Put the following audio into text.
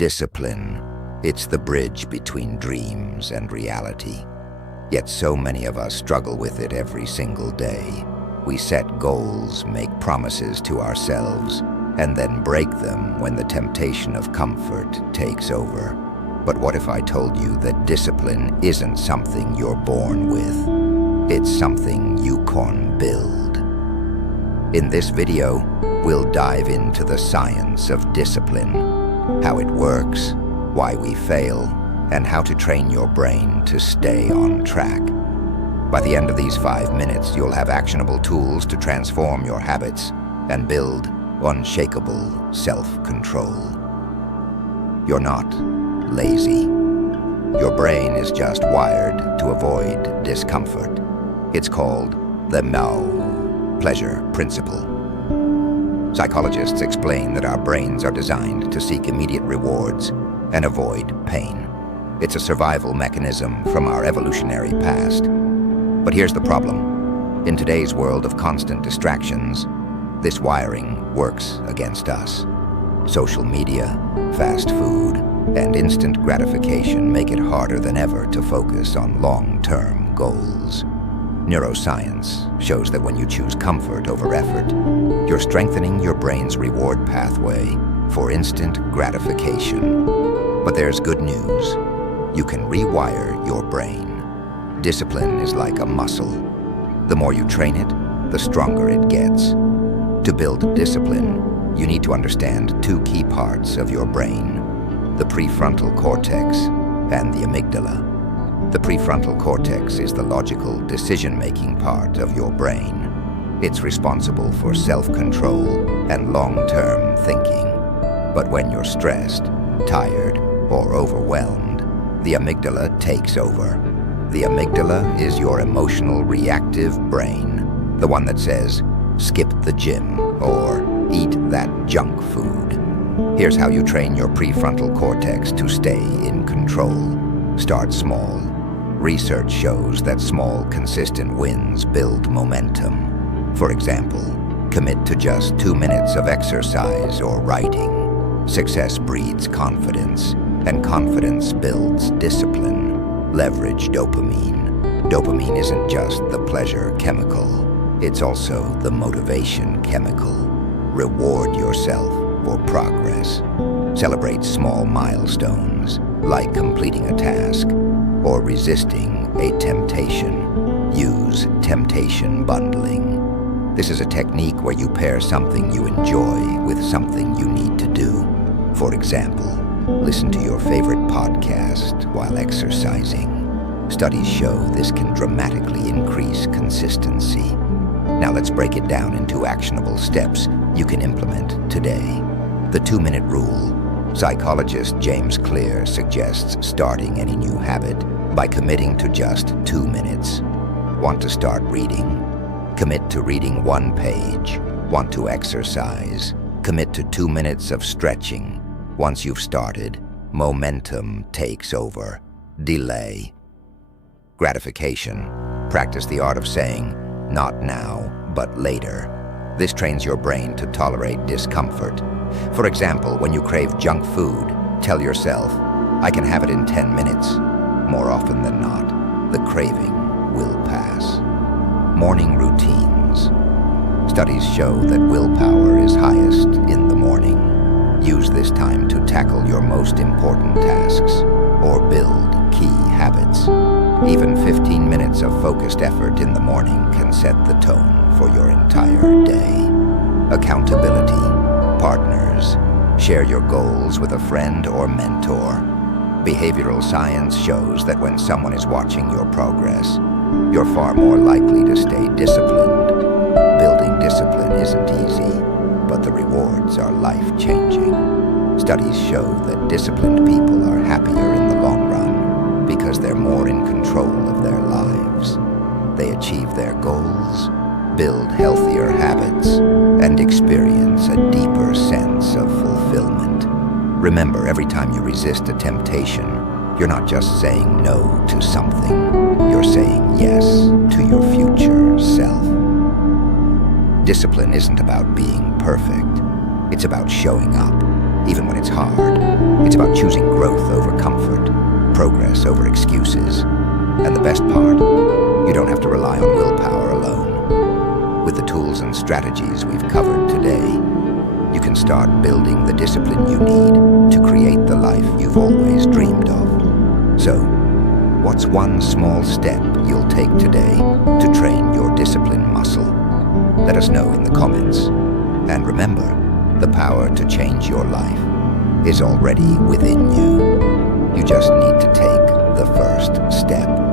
Discipline. It's the bridge between dreams and reality. Yet so many of us struggle with it every single day. We set goals, make promises to ourselves, and then break them when the temptation of comfort takes over. But what if I told you that discipline isn't something you're born with? It's something you can build. In this video, we'll dive into the science of discipline, how it works, why we fail, and how to train your brain to stay on track. By the end of these 5 minutes, you'll have actionable tools to transform your habits and build unshakable self-control. You're not lazy. Your brain is just wired to avoid discomfort. It's called the pleasure principle. Psychologists explain that our brains are designed to seek immediate rewards and avoid pain. It's a survival mechanism from our evolutionary past. But here's the problem. In today's world of constant distractions, this wiring works against us. Social media, fast food, and instant gratification make it harder than ever to focus on long-term goals. Neuroscience shows that when you choose comfort over effort, you're strengthening your brain's reward pathway for instant gratification. But there's good news. You can rewire your brain. Discipline is like a muscle. The more you train it, the stronger it gets. To build discipline, you need to understand two key parts of your brain: the prefrontal cortex and the amygdala. The prefrontal cortex is the logical, decision-making part of your brain. It's responsible for self-control and long-term thinking. But when you're stressed, tired, or overwhelmed, the amygdala takes over. The amygdala is your emotional, reactive brain, the one that says, skip the gym, or eat that junk food. Here's how you train your prefrontal cortex to stay in control. Start small. Research shows that small, consistent wins build momentum. For example, commit to just 2 minutes of exercise or writing. Success breeds confidence, and confidence builds discipline. Leverage dopamine. Dopamine isn't just the pleasure chemical, it's also the motivation chemical. Reward yourself for progress. Celebrate small milestones, like completing a task or resisting a temptation. Use temptation bundling. This is a technique where you pair something you enjoy with something you need to do. For example, listen to your favorite podcast while exercising. Studies show this can dramatically increase consistency. Now let's break it down into actionable steps you can implement today. The 2-minute rule. Psychologist James Clear suggests starting any new habit by committing to just 2 minutes. Want to start reading? Commit to reading 1 page. Want to exercise? Commit to 2 minutes of stretching. Once you've started, momentum takes over. Delay. Gratification. Practice the art of saying, not now, but later. This trains your brain to tolerate discomfort. For example, when you crave junk food, tell yourself, I can have it in 10 minutes. More often than not, the craving will pass. Morning routines. Studies show that willpower is highest in the morning. Use this time to tackle your most important tasks or build key habits. Even 15 minutes of focused effort in the morning can set the tone for your entire day. Accountability. Partners. Share your goals with a friend or mentor. Behavioral science shows that when someone is watching your progress, you're far more likely to stay disciplined. Building discipline isn't easy, but the rewards are life-changing. Studies show that disciplined people are happier in the long run because they're more in control of their lives. They achieve their goals, build healthier habits, and experience a deeper sense of fulfillment. Remember, every time you resist a temptation, you're not just saying no to something, you're saying yes to your future self. Discipline isn't about being perfect, it's about showing up, even when it's hard. It's about choosing growth over comfort, progress over excuses. And the best part, you don't have to rely on willpower alone. With the tools and strategies we've covered today, you can start building the discipline you need to create the life you've always dreamed of. So, what's one small step you'll take today to train your discipline muscle? Let us know in the comments. And remember, the power to change your life is already within you. You just need to take the first step.